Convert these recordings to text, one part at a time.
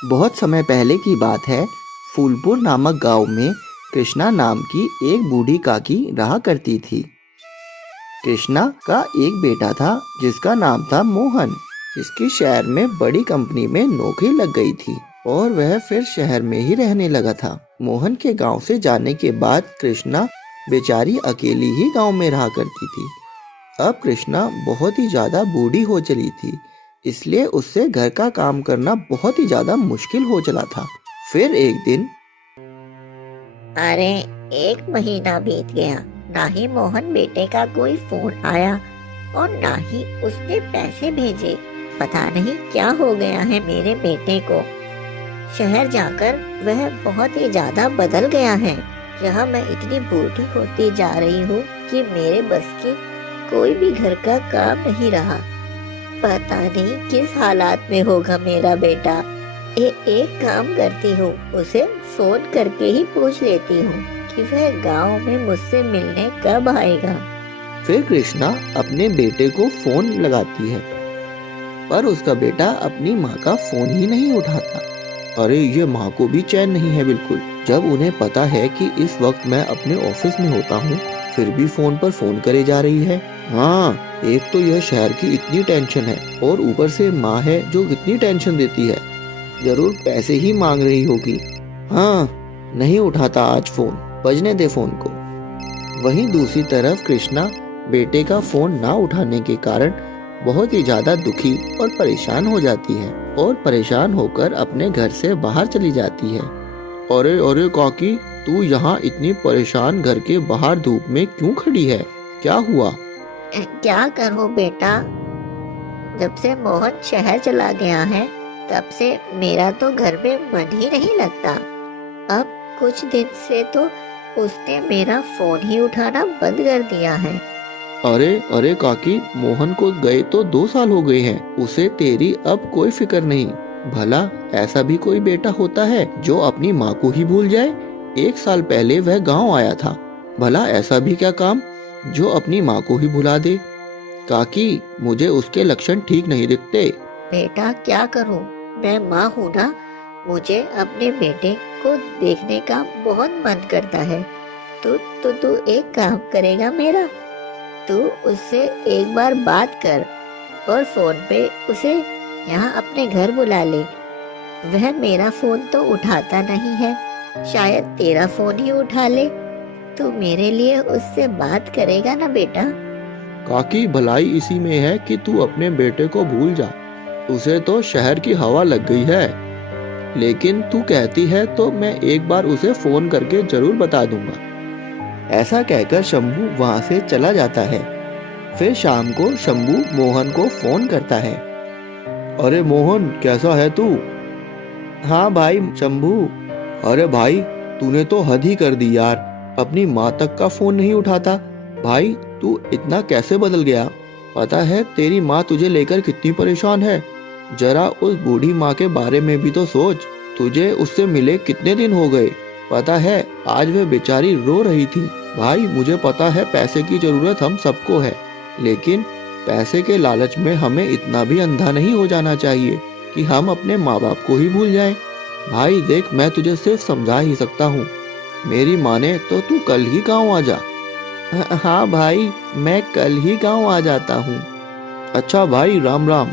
बहुत समय पहले की बात है। फूलपुर नामक गांव में कृष्णा नाम की एक बूढ़ी काकी रहा करती थी। कृष्णा का एक बेटा था जिसका नाम था मोहन, जिसकी शहर में बड़ी कंपनी में नौकरी लग गई थी और वह फिर शहर में ही रहने लगा था। मोहन के गांव से जाने के बाद कृष्णा बेचारी अकेली ही गांव में रहा करती थी। अब कृष्णा बहुत ही ज्यादा बूढ़ी हो चली थी, इसलिए उससे घर का काम करना बहुत ही ज्यादा मुश्किल हो चला था। फिर एक दिन अरे, 1 महीना बीत गया, ना ही मोहन बेटे का कोई फोन आया और ना ही उसने पैसे भेजे। पता नहीं क्या हो गया है मेरे बेटे को। शहर जाकर वह बहुत ही ज्यादा बदल गया है। यहाँ मैं इतनी बूढ़ी होती जा रही हूँ कि मेरे बस की कोई भी घर का काम नहीं रहा। पता नहीं किस हालात में होगा मेरा बेटा। एक काम करती हूँ, उसे फोन करके ही पूछ लेती हूँ कि वह गांव में मुझसे मिलने कब आएगा। फिर कृष्णा अपने बेटे को फोन लगाती है, पर उसका बेटा अपनी माँ का फोन ही नहीं उठाता। अरे, ये माँ को भी चैन नहीं है बिल्कुल। जब उन्हें पता है कि इस वक्त मैं अपने ऑफिस में होता हूँ, फिर भी फोन पर फोन करे जा रही है। हाँ, एक तो यह शहर की इतनी टेंशन है और ऊपर से माँ है जो इतनी टेंशन देती है। जरूर पैसे ही मांग रही होगी। हाँ, नहीं उठाता आज फोन, बजने दे फोन को। वहीं दूसरी तरफ कृष्णा बेटे का फोन ना उठाने के कारण बहुत ही ज्यादा दुखी और परेशान हो जाती है और परेशान होकर अपने घर से बाहर चली जाती है। अरे अरे काकी, तू यहाँ इतनी परेशान घर के बाहर धूप में क्यों खड़ी है? क्या हुआ? क्या करूँ बेटा, जब से मोहन शहर चला गया है तब से मेरा तो घर में मन ही नहीं लगता। अब कुछ दिन से तो उसने मेरा फोन ही उठाना बंद कर दिया है। अरे अरे काकी, मोहन को गए तो 2 साल हो गए हैं, उसे तेरी अब कोई फिक्र नहीं। भला ऐसा भी कोई बेटा होता है जो अपनी माँ को ही भूल जाए? 1 साल पहले वह गांव आया था, भला ऐसा भी क्या काम जो अपनी माँ को ही भुला दे? काकी, मुझे उसके लक्षण ठीक नहीं दिखते। बेटा क्या करूँ, मैं माँ हूँ ना, मुझे अपने बेटे को देखने का बहुत मन करता है। तू एक काम करेगा मेरा, तू उससे एक बार बात कर और फोन पे उसे यहाँ अपने घर बुला ले। वह मेरा फोन तो उठाता नहीं है, शायद तेरा फोन ही उठा ले। तू मेरे लिए उससे बात करेगा ना बेटा? काकी, भलाई इसी में है कि तू अपने बेटे को भूल जा। उसे तो शहर की हवा लग गई है, लेकिन तू कहती है तो मैं एक बार उसे फोन करके जरूर बता दूंगा। ऐसा कहकर शंभू वहां से चला जाता है। फिर शाम को शंभू मोहन को फोन करता है। अरे मोहन, कैसा है तू? हाँ भाई शंभू। अरे भाई, तूने तो हद ही कर दी यार, अपनी माँ तक का फोन नहीं उठाता। भाई, तू इतना कैसे बदल गया? पता है तेरी माँ तुझे लेकर कितनी परेशान है। जरा उस बूढ़ी माँ के बारे में भी तो सोच। तुझे उससे मिले कितने दिन हो गए? पता है आज वह बेचारी रो रही थी। भाई, मुझे पता है पैसे की जरूरत हम सबको है, लेकिन पैसे के लालच में हमें इतना भी अंधा नहीं हो जाना चाहिए कि हम अपने माँ बाप को ही भूल जाएं। भाई देख, मैं तुझे सिर्फ समझा ही सकता हूँ। मेरी माने तो तू कल ही गाँव आ जा। हाँ भाई, मैं कल ही गाँव आ जाता हूँ। अच्छा भाई, राम राम।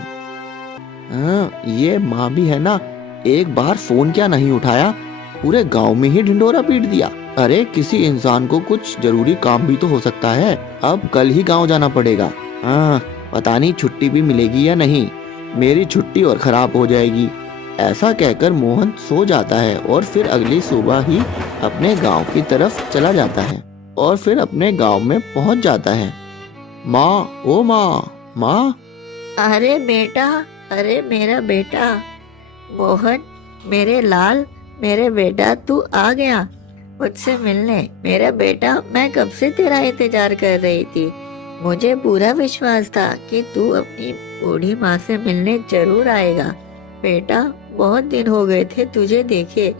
हाँ, ये माँ भी है ना, एक बार फोन क्या नहीं उठाया, पूरे गांव में ही ढिंढोरा पीट दिया। अरे, किसी इंसान को कुछ जरूरी काम भी तो हो सकता है। अब कल ही गांव जाना पड़ेगा। हाँ, पता नहीं छुट्टी भी मिलेगी या नहीं, मेरी छुट्टी और खराब हो जाएगी। ऐसा कहकर मोहन सो जाता है और फिर अगली सुबह ही अपने गांव की तरफ चला जाता है और फिर अपने गांव में पहुंच जाता है। माँ, ओ माँ, माँ। अरे बेटा, अरे मेरा बेटा मोहन, मेरे लाल, मेरे बेटा तू आ गया मुझसे मिलने। मेरा बेटा, मैं कब से तेरा इंतजार कर रही थी। मुझे पूरा विश्वास था कि तू अपनी बूढ़ी माँ से मिलने जरूर आएगा। बेटा, बहुत दिन हो गए थे तुझे देखे।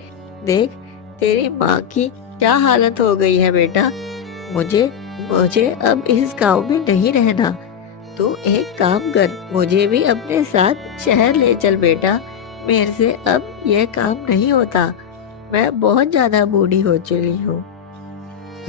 देख, तेरी माँ की क्या हालत हो गई है बेटा। मुझे मुझे अब इस गांव में नहीं रहना। तू एक काम कर, मुझे भी अपने साथ शहर ले चल बेटा। मेरे से अब यह काम नहीं होता। मैं बहुत ज्यादा बूढ़ी हो चुकी हूँ।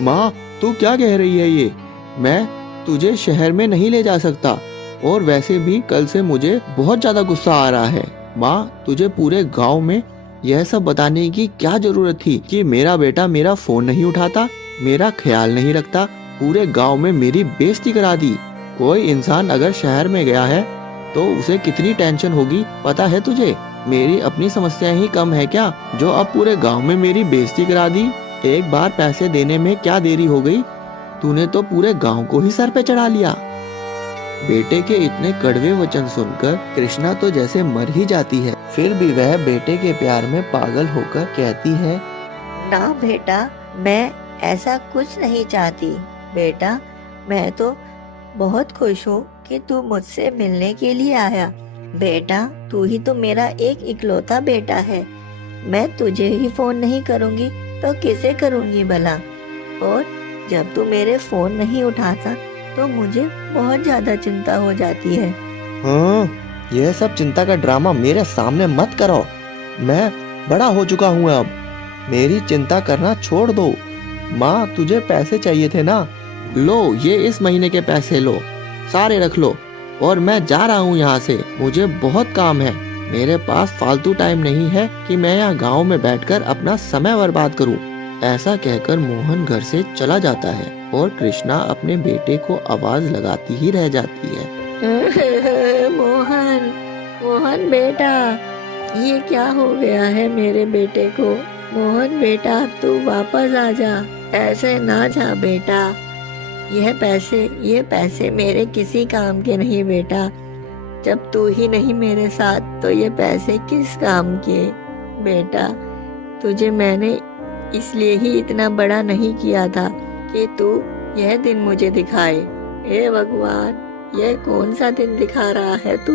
माँ, तू क्या कह रही है ये? मैं तुझे शहर में नहीं ले जा सकता, और वैसे भी कल से मुझे बहुत ज्यादा गुस्सा आ रहा है। माँ, तुझे पूरे गांव में यह सब बताने की क्या जरूरत थी कि मेरा बेटा मेरा फोन नहीं उठाता, मेरा ख्याल नहीं रखता, पूरे गांव में मेरी बेइज्जती करा दी। कोई इंसान अगर शहर में गया है तो उसे कितनी टेंशन होगी पता है तुझे? मेरी अपनी समस्याएं ही कम है क्या जो अब पूरे गांव में मेरी बेइज्जती करा दी? एक बार पैसे देने में क्या देरी हो गई? तूने तो पूरे गांव को ही सर पे चढ़ा लिया। बेटे के इतने कड़वे वचन सुनकर कृष्णा तो जैसे मर ही जाती है। फिर भी वह बेटे के प्यार में पागल होकर कहती है, ना बेटा, मैं ऐसा कुछ नहीं चाहती। बेटा, मैं तो बहुत खुश हूँ कि तू मुझसे मिलने के लिए आया। बेटा, तू ही तो मेरा एक इकलौता बेटा है। मैं तुझे ही फोन नहीं करूँगी तो किसे करूँगी भला? और जब तू मेरे फोन नहीं उठाता तो मुझे बहुत ज्यादा चिंता हो जाती है। हाँ, यह सब चिंता का ड्रामा मेरे सामने मत करो। मैं बड़ा हो चुका हूँ अब। मेरी चिंता करना छोड़ दो। माँ, तुझे पैसे चाहिए थे ना? लो, ये इस महीने के पैसे लो, सारे रख लो, और मैं जा रहा हूँ यहाँ से। मुझे बहुत काम है। मेरे पास फालतू टाइम नहीं है कि मैं यहाँ गाँव में बैठकर अपना समय बर्बाद करूँ। ऐसा कहकर मोहन घर से चला जाता है और कृष्णा अपने बेटे को आवाज लगाती ही रह जाती है। मोहन, मोहन बेटा, ये क्या हो गया है मेरे बेटे को? मोहन बेटा, तू वापस आ जा। ऐसे ना जा बेटा। ये पैसे मेरे किसी काम के नहीं बेटा। जब तू ही नहीं मेरे साथ तो ये पैसे किस काम के? बेटा, तुझे मैंने इसलिए ही इतना बड़ा नहीं किया था कि तू यह दिन मुझे दिखाए। हे भगवान, यह कौन सा दिन दिखा रहा है तू?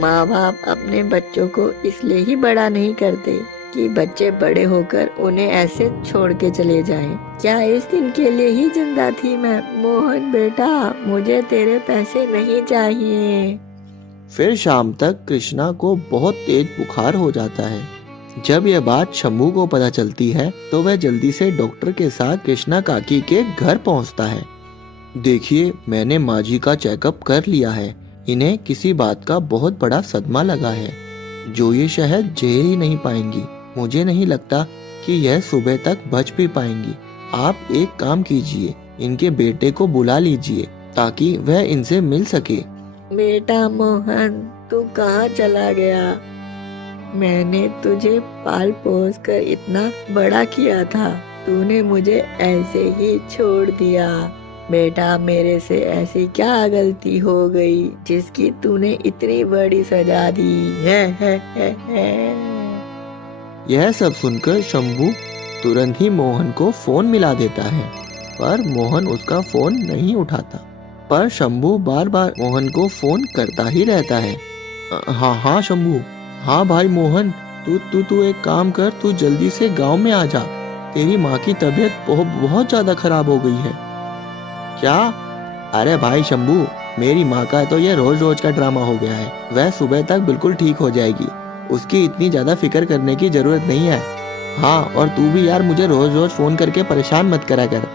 माँ बाप अपने बच्चों को इसलिए ही बड़ा नहीं करते कि बच्चे बड़े होकर उन्हें ऐसे छोड़ के चले जाएं। क्या इस दिन के लिए ही जिंदा थी मैं? मोहन बेटा, मुझे तेरे पैसे नहीं चाहिए। फिर शाम तक कृष्णा को बहुत तेज बुखार हो जाता है। जब यह बात शंभू को पता चलती है तो वह जल्दी से डॉक्टर के साथ कृष्णा काकी के घर पहुंचता है। देखिए, मैंने माँ जी का चेकअप कर लिया है। इन्हें किसी बात का बहुत बड़ा सदमा लगा है जो ये शायद झेल ही नहीं पाएंगी। मुझे नहीं लगता कि यह सुबह तक बच भी पाएंगी। आप एक काम कीजिए, इनके बेटे को बुला लीजिए ताकि वह इनसे मिल सके। बेटा मोहन, तू कहाँ चला गया? मैंने तुझे पाल पोस कर इतना बड़ा किया था, तूने मुझे ऐसे ही छोड़ दिया। बेटा, मेरे से ऐसी क्या गलती हो गई जिसकी तूने इतनी बड़ी सजा दी है। यह सब सुनकर शंभू तुरंत ही मोहन को फोन मिला देता है, पर मोहन उसका फोन नहीं उठाता। पर शंभू बार बार मोहन को फोन करता ही रहता है। हाँ शंभू, हाँ भाई मोहन, तू एक काम कर, तू जल्दी से गांव में आ जा। तेरी माँ की तबीयत बहुत ज्यादा खराब हो गई है। क्या? अरे भाई शंभू, मेरी माँ का तो ये रोज रोज का ड्रामा हो गया है। वह सुबह तक बिल्कुल ठीक हो जाएगी। उसकी इतनी ज्यादा फिक्र करने की जरूरत नहीं है। हाँ, और तू भी यार मुझे रोज रोज फोन करके परेशान मत करा कर।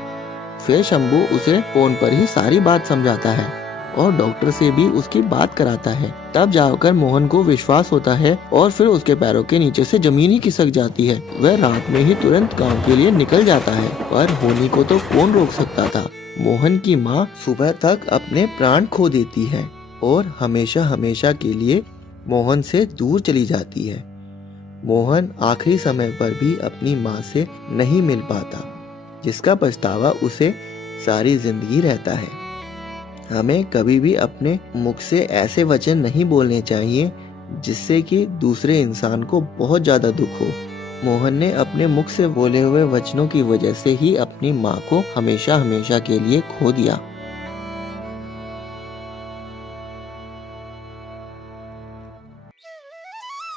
फिर शंभू उसे फोन पर ही सारी बात समझाता है और डॉक्टर से भी उसकी बात कराता है। तब जाकर मोहन को विश्वास होता है और फिर उसके पैरों के नीचे से जमीन ही खिसक जाती है। वह रात में ही तुरंत गांव के लिए निकल जाता है, पर होनी को तो कौन रोक सकता था। मोहन की माँ सुबह तक अपने प्राण खो देती है और हमेशा हमेशा के लिए मोहन से दूर चली जाती है। मोहन आखिरी समय पर भी अपनी माँ से नहीं मिल पाता, जिसका पछतावा उसे सारी जिंदगी रहता है। हमें कभी भी अपने मुख से ऐसे वचन नहीं बोलने चाहिए जिससे कि दूसरे इंसान को बहुत ज्यादा दुख हो। मोहन ने अपने मुख से बोले हुए वचनों की वजह से ही अपनी माँ को हमेशा हमेशा के लिए खो दिया।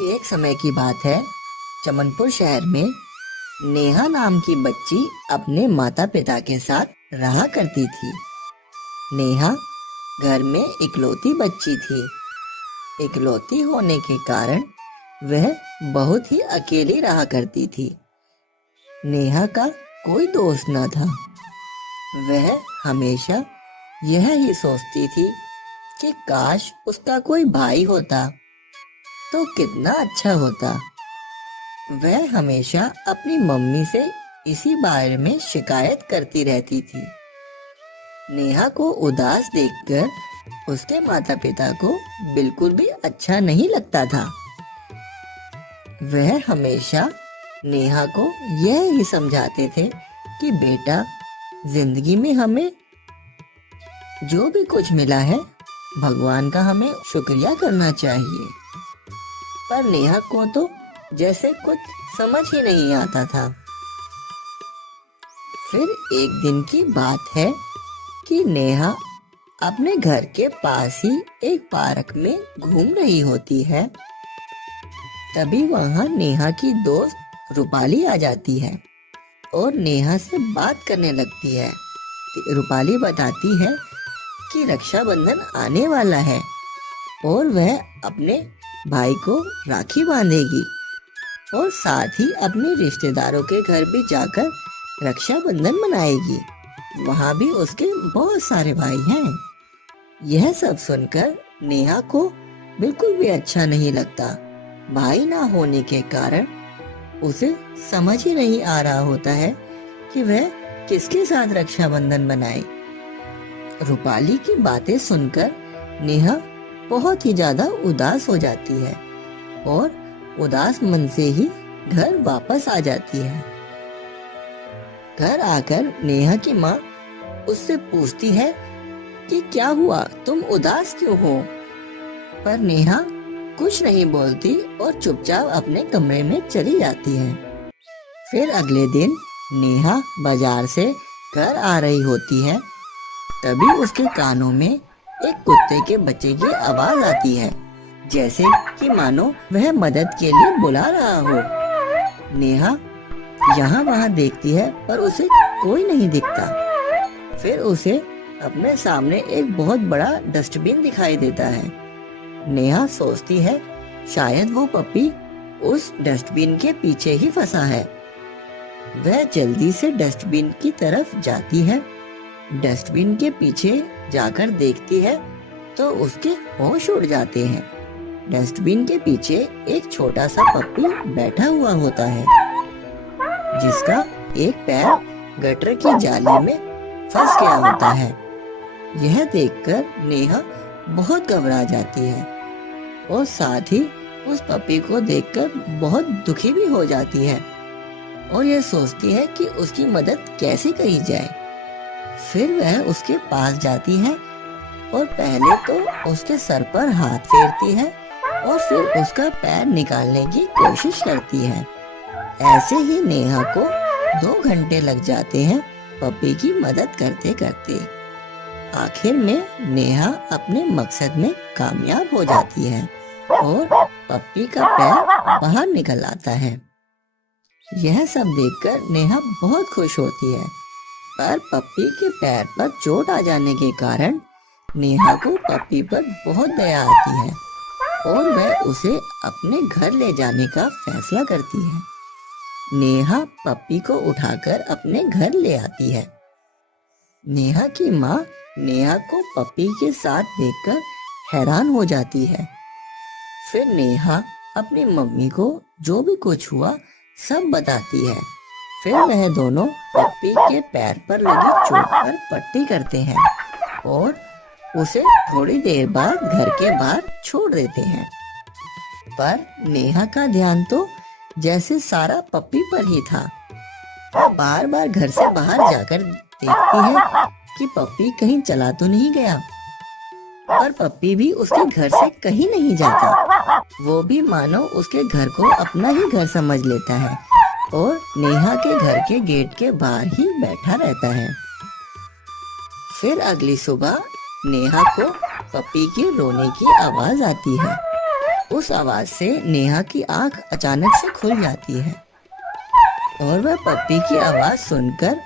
एक समय की बात है, चमनपुर शहर में नेहा नाम की बच्ची अपने माता पिता के साथ रहा करती थी। नेहा घर में इकलौती बच्ची थी। इकलौती होने के कारण वह बहुत ही अकेली रहा करती थी। नेहा का कोई दोस्त न था। वह हमेशा यह ही सोचती थी कि काश उसका कोई भाई होता तो कितना अच्छा होता। वह हमेशा अपनी मम्मी से इसी बारे में शिकायत करती रहती थी। नेहा को उदास देखकर उसके माता पिता को बिल्कुल भी अच्छा नहीं लगता था। वह हमेशा नेहा को यह ही समझाते थे कि बेटा, जिंदगी में हमें जो भी कुछ मिला है भगवान का हमें शुक्रिया करना चाहिए। पर नेहा को तो जैसे कुछ समझ ही नहीं आता था। फिर एक दिन की बात है कि नेहा अपने घर के पास ही एक पार्क में घूम रही होती है। तभी वहां नेहा की दोस्त रूपाली आ जाती है और नेहा से बात करने लगती है। रूपाली बताती है कि रक्षाबंधन आने वाला है और वह अपने भाई को राखी बांधेगी और साथ ही अपने रिश्तेदारों के घर भी जाकर रक्षाबंधन मनाएगी। वहाँ भी उसके बहुत सारे भाई हैं। यह सब सुनकर नेहा को बिल्कुल भी अच्छा नहीं लगता। भाई ना होने के कारण उसे समझ ही नहीं आ रहा होता है कि वह किसके साथ रक्षाबंधन मनाए। रूपाली की बातें सुनकर नेहा बहुत ही ज्यादा उदास हो जाती है और उदास मन से ही घर वापस आ जाती है। घर आकर नेहा की माँ उससे पूछती है कि क्या हुआ, तुम उदास क्यों हो? पर नेहा कुछ नहीं बोलती और चुपचाप अपने कमरे में चली जाती है। फिर अगले दिन नेहा बाजार से घर आ रही होती है। तभी उसके कानों में एक कुत्ते के बच्चे की आवाज आती है, जैसे कि मानो वह मदद के लिए बुला रहा हो। नेहा यहाँ वहाँ देखती है पर उसे कोई नहीं दिखता। फिर उसे अपने सामने एक बहुत बड़ा डस्टबिन दिखाई देता है। नेहा सोचती है शायद वो पप्पी उस डस्टबिन के पीछे ही फंसा है। वह जल्दी से डस्टबिन की तरफ जाती है। डस्टबिन के पीछे जाकर देखती है तो उसके होश उड़ जाते हैं। डस्टबिन के पीछे एक छोटा सा पप्पी बैठा हुआ होता है, जिसका एक पैर गटर की जाली में फंस गया होता है। यह देखकर नेहा बहुत घबरा जाती है और साथ ही उस पपी को देखकर बहुत दुखी भी हो जाती है और यह सोचती है कि उसकी मदद कैसे की जाए। फिर वह उसके पास जाती है और पहले तो उसके सर पर हाथ फेरती है और फिर उसका पैर निकालने की कोशिश करती है। ऐसे ही नेहा को 2 घंटे लग जाते हैं पपी की मदद करते करते। आखिर में नेहा अपने मकसद में कामयाब हो जाती है और पप्पी का पैर बाहर निकल आता है। यह सब देखकर नेहा बहुत खुश होती है, पर पप्पी के पैर पर चोट आ जाने के कारण नेहा को पप्पी पर बहुत दया आती है और वह उसे अपने घर ले जाने का फैसला करती है। नेहा पप्पी को उठाकर अपने घर ले आती है। नेहा की माँ नेहा को पप्पी के साथ देखकर हैरान हो जाती है। फिर नेहा अपनी मम्मी को जो भी कुछ हुआ सब बताती है। फिर वह दोनों पप्पी के पैर पर लगी चोट पर पट्टी करते हैं और उसे थोड़ी देर बाद घर के बाहर छोड़ देते हैं। पर नेहा का ध्यान तो जैसे सारा पप्पी पर ही था। वह बार बार घर से बाहर जाकर देखती है कि पप्पी कहीं चला तो नहीं गया, पर पप्पी भी उसके घर से कहीं नहीं जाता। वो भी मानो उसके घर को अपना ही घर समझ लेता है और नेहा के घर के गेट के बाहर ही बैठा रहता है। फिर अगली सुबह नेहा को पप्पी के रोने की आवाज आती है। उस आवाज से नेहा की आंख अचानक से खुल जाती है और वह पप्पी की आवाज सुनकर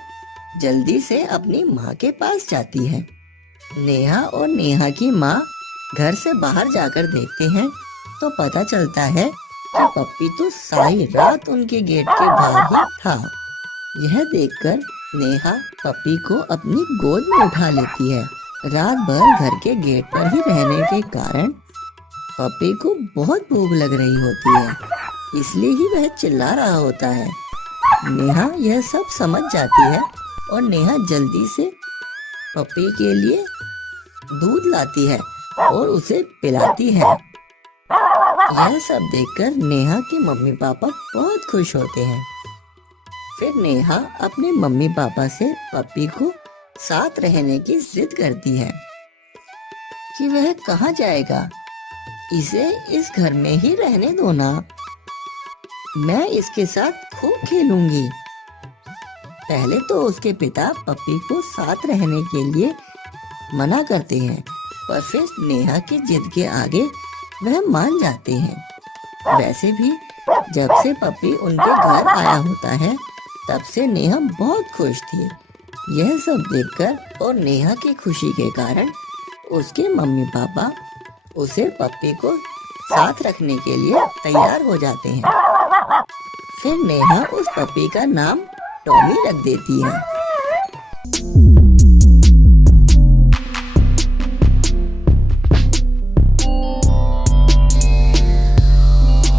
जल्दी से अपनी माँ के पास जाती है। नेहा और नेहा की माँ घर से बाहर जाकर देखते हैं तो पता चलता है कि पप्पी तो सारी रात उनके गेट के बाहर ही था। यह देखकर नेहा पप्पी को अपनी गोद में उठा लेती है। रात भर घर के गेट पर ही रहने के कारण पप्पी को बहुत भूख लग रही होती है, इसलिए ही वह चिल्ला रहा होता है। नेहा यह सब समझ जाती है और नेहा जल्दी से पप्पी के लिए दूध लाती है और उसे पिलाती है। यह सब देखकर नेहा के मम्मी पापा बहुत खुश होते हैं। फिर नेहा अपने मम्मी पापा से पप्पी को साथ रहने की जिद करती है कि वह कहाँ जाएगा, इसे इस घर में ही रहने दो ना, मैं इसके साथ खूब खेलूंगी। पहले तो उसके पिता पप्पी को साथ रहने के लिए मना करते हैं, पर फिर नेहा की जिद के आगे वह मान जाते हैं। वैसे भी जब से पप्पी उनके घर आया होता है तब से नेहा बहुत खुश थी। यह सब देखकर और नेहा की खुशी के कारण उसके मम्मी पापा उसे पप्पी को साथ रखने के लिए तैयार हो जाते हैं। फिर नेहा उस पप्पी का नाम टॉमी रख देती है।